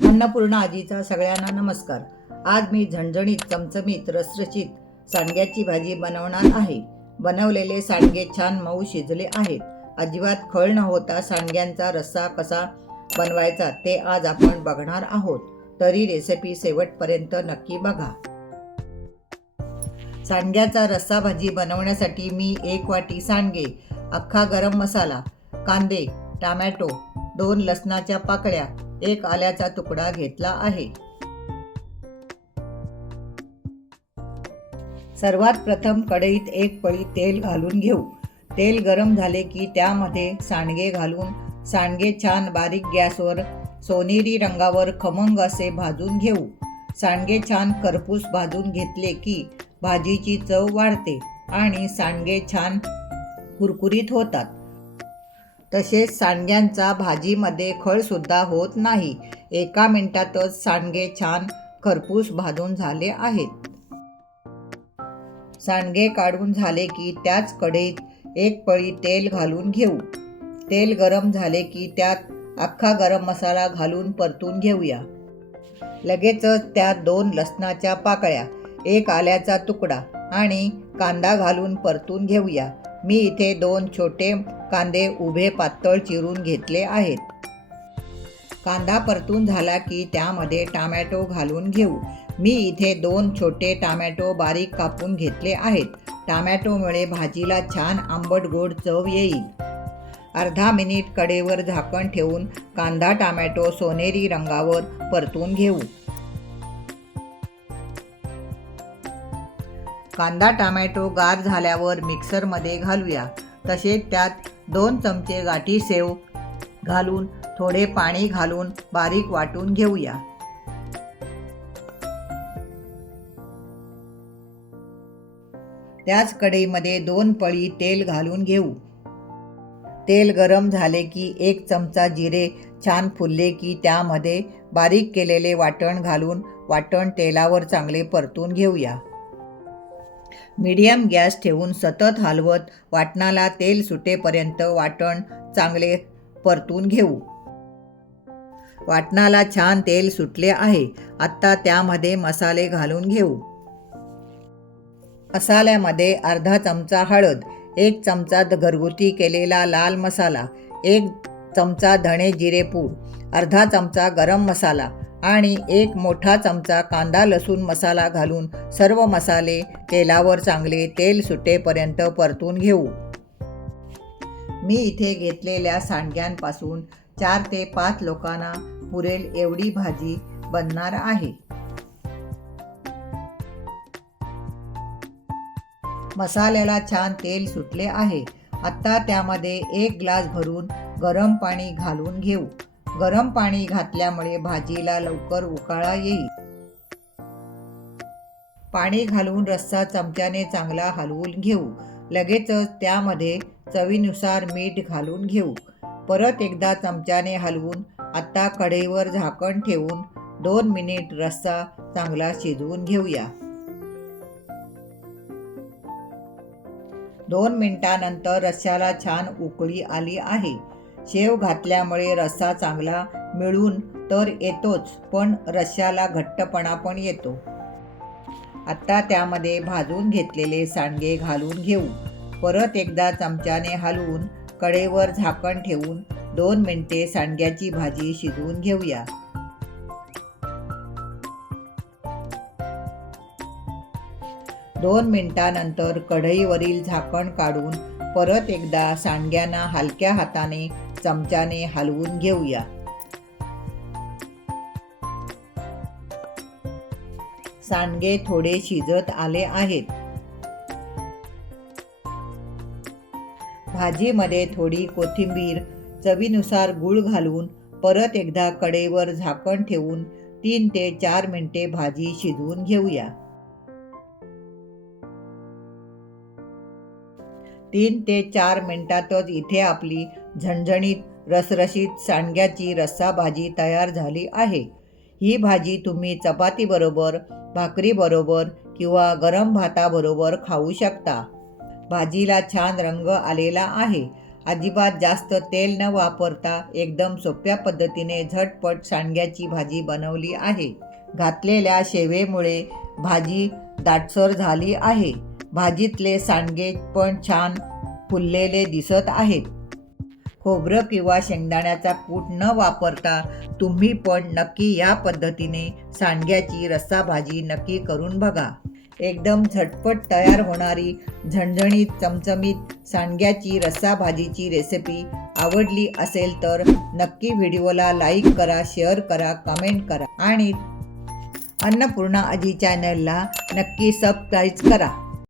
अन्नपूर्णा आजीचा सगळ्यांना नमस्कार। आज मी झणझणीत चमचमीत रसरशीत सांडग्याची भाजी बनवणार आहे। बनवलेले सांडगे छान मऊ शिजले आहेत। अजिबात खळ न होता सांडग्यांचा रस्सा कसा बनवायचा ते आज आपण बघणार आहोत, तरी रेसिपी शेवटपर्यंत नक्की बघा। सांडग्याचा रस्सा भाजी बनवण्यासाठी मी 1 वाटी सांडगे, अख्खा गरम मसाला, कांदे, टोमॅटो, 2 लसणाच्या पाकळ्या, 1 आल्याचा तुकडा घेतला आहे। सर्वात प्रथम कढईत 1 पळी तेल घालून घेऊ। तेल गरम झाले की त्यामध्ये सांडगे घालून सांडगे छान बारीक गॅसवर सोनेरी रंगावर खमंग असे भाजून घेऊ। सांडगे छान खरपूस भाजून घेतले की भाजीची चव वाढते आणि सांडगे छान कुरकुरीत होतात। तसेच सांडग्यांचा भाजीमध्ये खळ सुद्धा होत नाही। 1 मिनिटातच सांडगे छान खरपूस भाजून झाले आहेत। सांडगे काढून झाले की त्याच कढईत 1 पळी तेल घालून घेऊ। तेल गरम झाले की त्यात अख्खा गरम मसाला घालून परतून घेऊया। लगेचच त्यात 2 लसणाच्या पाकळ्या, 1 आल्याचा तुकडा आणि कांदा घालून परतून घेऊया। मी इथे 2 छोटे कांदे उभे पातळ चिरून घेतले आहेत। कांदा परतून झाला की त्यामध्ये टोमॅटो घालून घेऊ। मी इथे 2 छोटे टोमॅटो बारीक कापून घेतले आहेत। टोमॅटोमुळे भाजीला छान आंबट गोड चव येईल। अर्धा मिनिट कढईवर झाकण ठेवून कांदा टोमॅटो सोनेरी रंगावर परतून घेऊ। कांदा टोमॅटो गार झाल्यावर मिक्सरमध्ये घालूया। तसेच त्यात 2 चमचे गाठी सेव घालून थोडे पाणी घालून बारीक वाटून घेऊया। त्याच कढईमध्ये 2 पळी तेल घालून घेऊ। तेल गरम झाले की 1 चमचा जिरे छान फुलले की त्यामध्ये बारीक केलेले वाटण घालून वाटण तेलावर चांगले परतून घेऊया। मीडियम गॅस ठेवून सतत हलवत वाटणाला तेल सुटेपर्यंत वाटण चांगले परतून घेऊ। वाटणाला छान तेल सुटले आहे। आता त्यामध्ये मसाले घालून घेऊ। मसाल्यामध्ये अर्धा चमचा हळद, 1 चमचा घरगुती केलेला लाल मसाला, 1 चमचा धणे जिरे पूड, अर्धा चमचा गरम मसाला आणि 1 मोठा चमचा कांदा लसूण मसाला घालून सर्व मसाले तेलावर चांगले तेल सुटेपर्यंत परतून घेऊ। मी इथे घेतलेल्या सांडग्यांपासून 4 ते 5 लोकांना पुरेल एवढी भाजी बनणार आहे। मसाल्याला छान तेल सुटले आहे। आता त्यामध्ये 1 ग्लास भरून गरम पाणी घालून घेऊ। गरम पाणी घातल्यामुळे भाजीला लवकर उकळा येईल। पाणी घालून रस्सा चमच्याने चांगला हलवून घेऊ। लगेचच त्यामध्ये चवीनुसार मीठ घालून घेऊ। परत एकदा चमच्याने हलवून आता कढईवर झाकण ठेवून 2 मिनिट रस्सा चांगला शिजवून घेऊया। 2 मिनिटांनंतर रस्स्याला छान उकळी आली आहे। शेव घातल्यामुळे रस्सा चांगला मिळून तर येतोच, पण रस्स्याला घट्टपणा पण येतो। आता त्यामध्ये भाजून घेतलेले सांडगे घालून घेऊ। परत एकदा चमच्याने हलवून कढईवर झाकण ठेवून 2 मिनिटे सांडग्याची भाजी शिजवून घेऊया। दोन मिनिटांनंतर कढईवरील झाकण काढून परत एकदा सांडग्यांना हलक्या हाताने चमच्याने हलवून घेऊया। सांडगे थोडे शिजत आले आहेत। भाजीमध्ये थोडी कोथिंबीर, चवीनुसार गूळ घालून परत एकदा कढईवर झाकण ठेवून 3 ते 4 मिनिटे भाजी शिजवून घेऊया। 3 ते 4 मिनिटातच इथे आपली झणझणीत रसरशीत सांडग्याची रस्सा भाजी तयार झाली आहे। ही भाजी तुम्ही चपातीबरोबर, भाकरीबरोबर किंवा गरम भाताबरोबर खाऊ शकता। भाजीला छान रंग आलेला आहे। अजिबात जास्त तेल न वापरता एकदम सोप्या पद्धतीने झटपट सांडग्याची भाजी बनवली आहे. घातलेल्या शेवेमुळे भाजी दाटसर झाली आहे. भाजीतले सांडगे पण छान फुललेले दिसत आहेत. खोबरं किंवा शेंगदाण्याचा कूट न वापरता तुम्ही पण नक्की या पद्धतीने सांडग्याची रस्सा भाजी नक्की करून बघा. एकदम झटपट तयार होणारी झणझणीत चमचमीत सांडग्याची रस्सा भाजीची रेसिपी आवडली असेल तर नक्की व्हिडिओला लाईक करा, शेअर करा, कमेंट करा आणि अन्नपूर्णा आजी चॅनलला नक्की सबस्क्राईब करा.